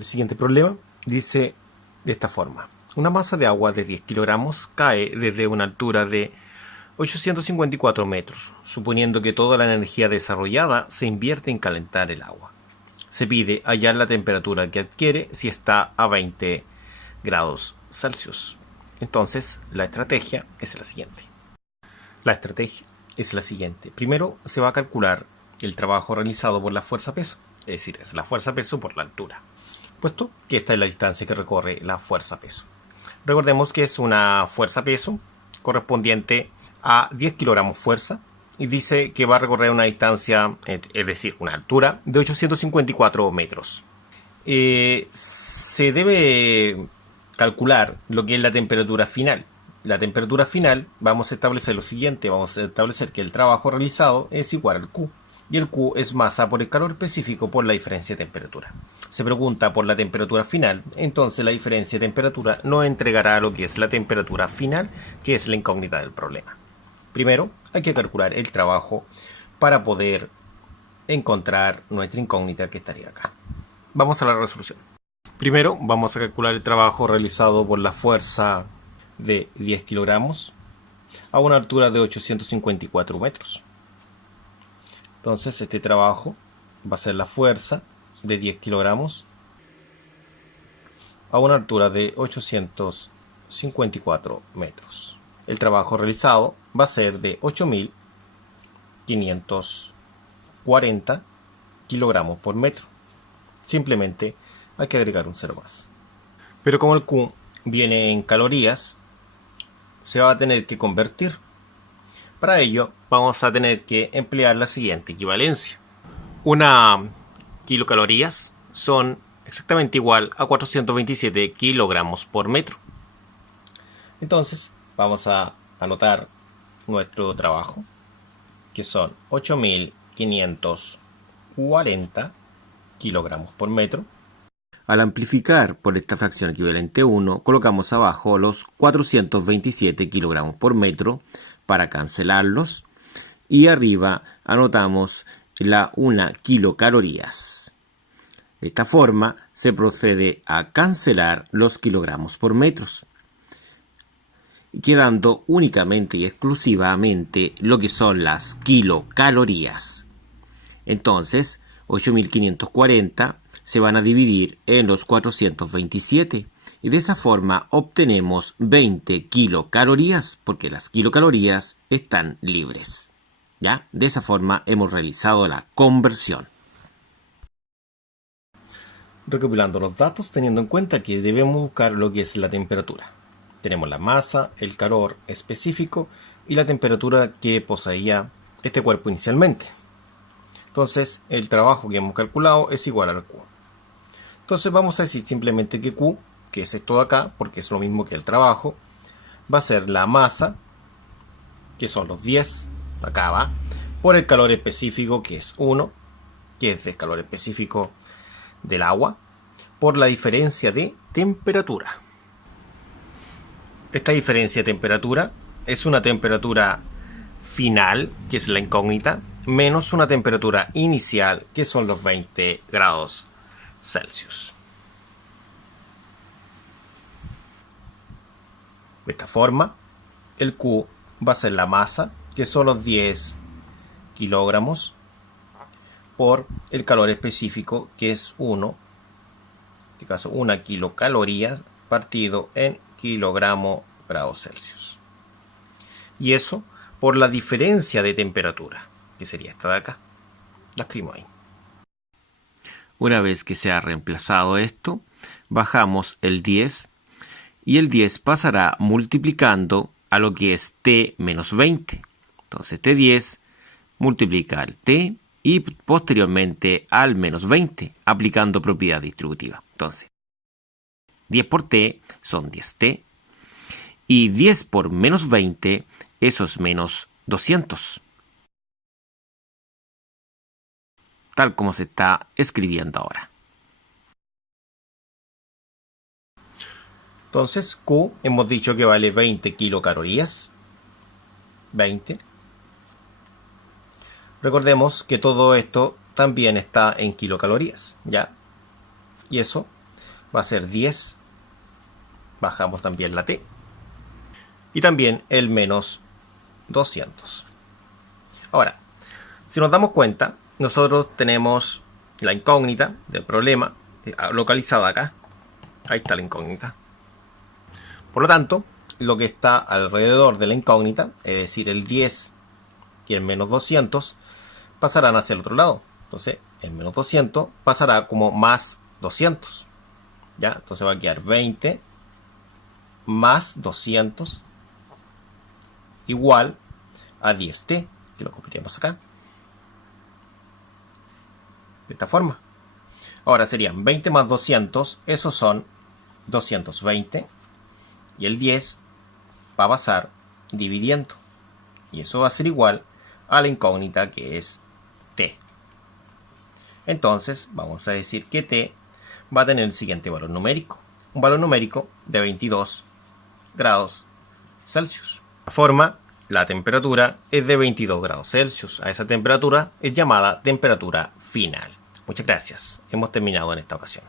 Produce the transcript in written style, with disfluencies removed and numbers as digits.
El siguiente problema dice de esta forma. Una masa de agua de 10 kilogramos cae desde una altura de 854 metros, suponiendo que toda la energía desarrollada se invierte en calentar el agua. Se pide hallar la temperatura que adquiere si está a 20 grados Celsius. Entonces, la estrategia es la siguiente. Primero se va a calcular el trabajo realizado por la fuerza peso, es decir, es la fuerza peso por la altura, puesto que esta es la distancia que recorre la fuerza peso. Recordemos que es una fuerza peso correspondiente a 10 kilogramos fuerza y dice que va a recorrer una distancia, es decir, una altura de 854 metros. Se debe calcular lo que es la temperatura final. La temperatura final, vamos a establecer lo siguiente, vamos a establecer que el trabajo realizado es igual al Q, y el Q es masa por el calor específico por la diferencia de temperatura. Se pregunta por la temperatura final, entonces la diferencia de temperatura no entregará lo que es la temperatura final, que es la incógnita del problema. Primero, hay que calcular el trabajo para poder encontrar nuestra incógnita que estaría acá. Vamos a la resolución. Primero, vamos a calcular el trabajo realizado por la fuerza de 10 kilogramos a una altura de 854 metros. Entonces, este trabajo va a ser la fuerza de 10 kilogramos a una altura de 854 metros. El trabajo realizado va a ser de 8.540 kilogramos por metro. Simplemente hay que agregar un cero más. Pero como el Q viene en calorías, se va a tener que convertir. Para ello vamos a tener que emplear la siguiente equivalencia. Una kilocalorías son exactamente igual a 427 kilogramos por metro. Entonces vamos a anotar nuestro trabajo, que son 8.540 kilogramos por metro. Al amplificar por esta fracción equivalente 1, colocamos abajo los 427 kilogramos por metro para cancelarlos y arriba anotamos la 1 kilocalorías. De esta forma se procede a cancelar los kilogramos por metros, quedando únicamente y exclusivamente lo que son las kilocalorías. Entonces, 8.540 se van a dividir en los 427 y de esa forma obtenemos 20 kilocalorías porque las kilocalorías están libres. ¿Ya? De esa forma hemos realizado la conversión. Recopilando los datos, teniendo en cuenta que debemos buscar lo que es la temperatura. Tenemos la masa, el calor específico y la temperatura que poseía este cuerpo inicialmente. Entonces, el trabajo que hemos calculado es igual al Q. Entonces vamos a decir simplemente que Q, que es esto de acá, porque es lo mismo que el trabajo, va a ser la masa, que son los 10, acá va, por el calor específico, que es 1, que es el calor específico del agua, por la diferencia de temperatura. Esta diferencia de temperatura es una temperatura final, que es la incógnita, menos una temperatura inicial, que son los 20 grados Celsius. De esta forma, el Q va a ser la masa, que son los 10 kilogramos, por el calor específico, que es 1, en este caso 1 kilocalorías, partido en kilogramo grados Celsius. Y eso por la diferencia de temperatura, que sería esta de acá. La escribimos ahí. Una vez que se ha reemplazado esto, bajamos el 10 y el 10 pasará multiplicando a lo que es t menos 20. Entonces este 10 multiplica al t y posteriormente al menos 20, aplicando propiedad distributiva. Entonces, 10 por t son 10t y 10 por menos 20, eso es menos 200. Tal como se está escribiendo ahora. Entonces, Q hemos dicho que vale 20 kilocalorías. 20. Recordemos que todo esto también está en kilocalorías, ¿ya? Y eso va a ser 10. Bajamos también la t. Y también el menos 200. Ahora, si nos damos cuenta, nosotros tenemos la incógnita del problema localizada acá. Ahí está la incógnita. Por lo tanto, lo que está alrededor de la incógnita, es decir, el 10 y el menos 200, pasarán hacia el otro lado. Entonces, el menos 200 pasará como más 200. ¿Ya? Entonces va a quedar 20 más 200 igual a 10t, que lo copiaríamos acá. De esta forma. Ahora serían 20 más 200, esos son 220. Y el 10 va a pasar dividiendo. Y eso va a ser igual a la incógnita que es t. Entonces vamos a decir que t va a tener el siguiente valor numérico. Un valor numérico de 22 grados Celsius. De esta forma, la temperatura es de 22 grados Celsius. A esa temperatura es llamada temperatura final. Muchas gracias. Hemos terminado en esta ocasión.